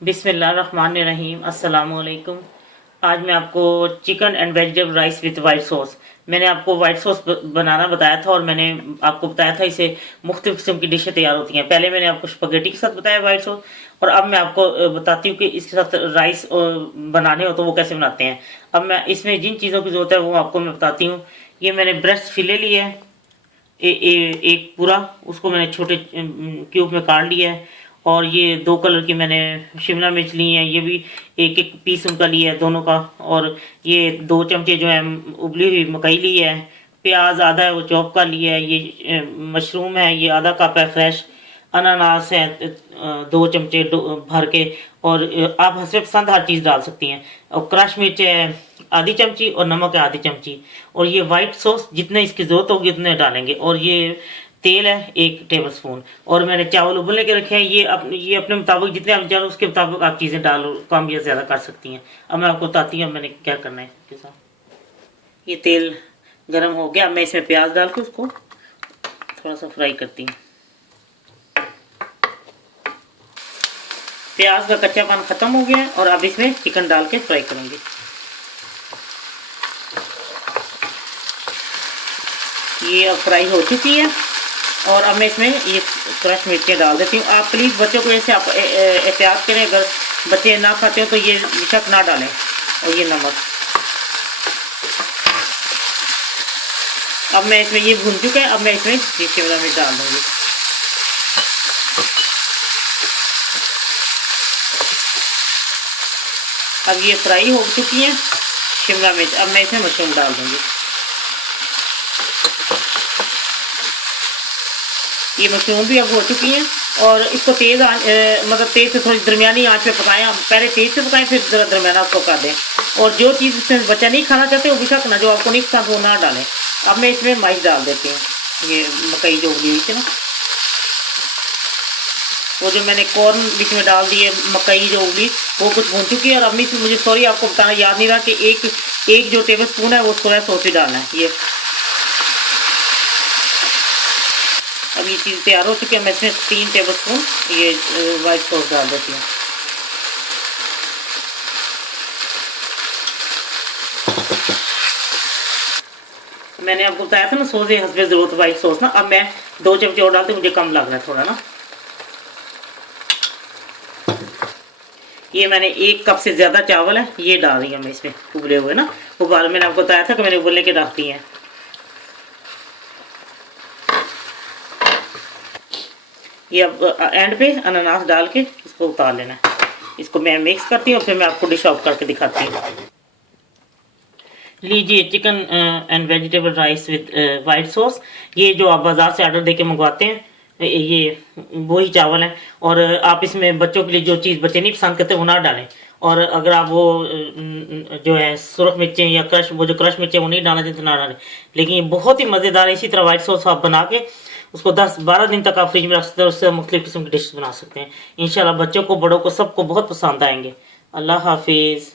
बिस्मिल्लाहिर्रहमानिर्रहीम अस्सलाम वालेकुम। आज मैं आपको chicken and vegetable rice with white sauce, मैंने आपको वाइट सॉस बनाना बताया था और मैंने आपको बताया था इसे मुख्तलिफ किस्म की डिशें तैयार होती हैं। पहले मैंने आपको स्पगेटी के साथ बताया वाइट सॉस, और अब मैं आपको बताती हूँ कि इसके साथ राइस बनाने हो तो वो कैसे बनाते हैं। अब मैं इसमें जिन चीज़ों की ज़रूरत है वो आपको मैं बताती हूँ। ये मैंने ब्रेस्ट फिले लिया है एक पूरा, उसको मैंने छोटे क्यूब में काट लिया है। और ये 2 कलर की मैंने शिमला मिर्च ली है, ये भी एक एक पीस उनका लिया है दोनों का। और ये 2 चमचे जो है उबली हुई मकई ली है। प्याज आधा है वो चॉप का लिया है। ये मशरूम है, ये आधा कप है फ्रेश। अनानास है 2 चमचे भर के। और आप हंसपे पसंद हर चीज़ डाल सकती हैं। और क्रश मिर्च है आधी चमची और नमक है आधी चमची। और ये वाइट सॉस जितने इसकी जरूरत होगी उतने डालेंगे। और ये तेल है 1 टेबलस्पून। और मैंने चावल उबलने के रखे हैं। ये अपने मुताबिक जितने आप जानो उसके मुताबिक आप चीज़ें डालो, कम या ज़्यादा कर सकती हैं। अब मैं आपको बताती हूँ मैंने क्या करना है इसके साथ। ये तेल गर्म हो गया, मैं इसमें प्याज डाल के उसको थोड़ा सा फ्राई करती हूँ। प्याज का कच्चापन खत्म हो गया है और अब इसमें चिकन डाल के फ्राई करूँगी। ये अब फ्राई हो चुकी है और अब मैं इसमें ये क्रश मिर्चें डाल देती हूँ। आप प्लीज़ बच्चों को ऐसे आप एहतियात करें, अगर बच्चे ना खाते हो तो ये बेशक ना डालें। और ये नमक, अब मैं इसमें ये भून चुका है। अब मैं इसमें ये शिमला मिर्च डाल दूँगी। अब ये फ्राई हो चुकी है शिमला मिर्च। अब मैं इसमें मशरूम डाल दूँगी। ये मशरूम भी अब हो चुकी हैं और इसको तेज़ मतलब तेज़ से थोड़ी दरमियानी आंच पे पकाएं। पहले तेज़ से पकाएं फिर ज़रा दरमियाना उसको कर दें। और जो चीज़ इसमें बच्चा नहीं खाना चाहते वो बेशक ना, जो आपको नहीं पसंद वो ना डालें। अब मैं इसमें माइस डाल देती हूँ, ये मकई जो उबली हुई थी ना, वो जो मैंने कॉर्न बीच में डाल दिए, मकई जो उबली वो कुछ भून चुकी है। और अम्मी से मुझे सॉरी आपको बताना याद नहीं रहा कि एक जो टेबल स्पून है वो सोया सॉस ही डालना है। ये अब ये चीज़ तैयार हो चुकी है। मैं इसमें 3 टेबलस्पून ये वाइट सॉस डाल देती हूँ। मैंने आपको बताया था ना सॉस है हस्बे ज़रूरत वाइट सॉस ना। अब मैं 2 चमचे और डालती हूँ, मुझे कम लग रहा है थोड़ा ना। ये मैंने 1 कप से ज़्यादा चावल है ये डाल रही हूँ मैं इसमें, उबले हुए ना। उबाल मैंने आपको बताया था कि मैंने उबलने के रखती हैं। ये अब एंड पे अनानास डाल के इसको उतार लेना है। इसको मैं मिक्स करती हूँ, फिर मैं आपको डिश आउट करके दिखाती हूँ। लीजिए chicken and vegetable rice with white sauce. ये जो आप बाज़ार से ऑर्डर देके मंगवाते हैं ये वही चावल है। और आप इसमें बच्चों के लिए जो चीज़ बच्चे नहीं पसंद करते वो ना डालें। और अगर आप वो जो है सुरख मिर्चें या वो जो क्रश मिर्चें वो नहीं डालना चाहते ना डालें। लेकिन ये बहुत ही मज़ेदार है। इसी तरह वाइट सॉस आप बना के उसको 10-12 दिन तक आप फ्रिज में रख सकते हैं। उससे मुख्तलिफ किस्म की डिश बना सकते हैं। इंशाल्लाह बच्चों को बड़ों को सबको बहुत पसंद आएंगे। अल्लाह हाफिज़।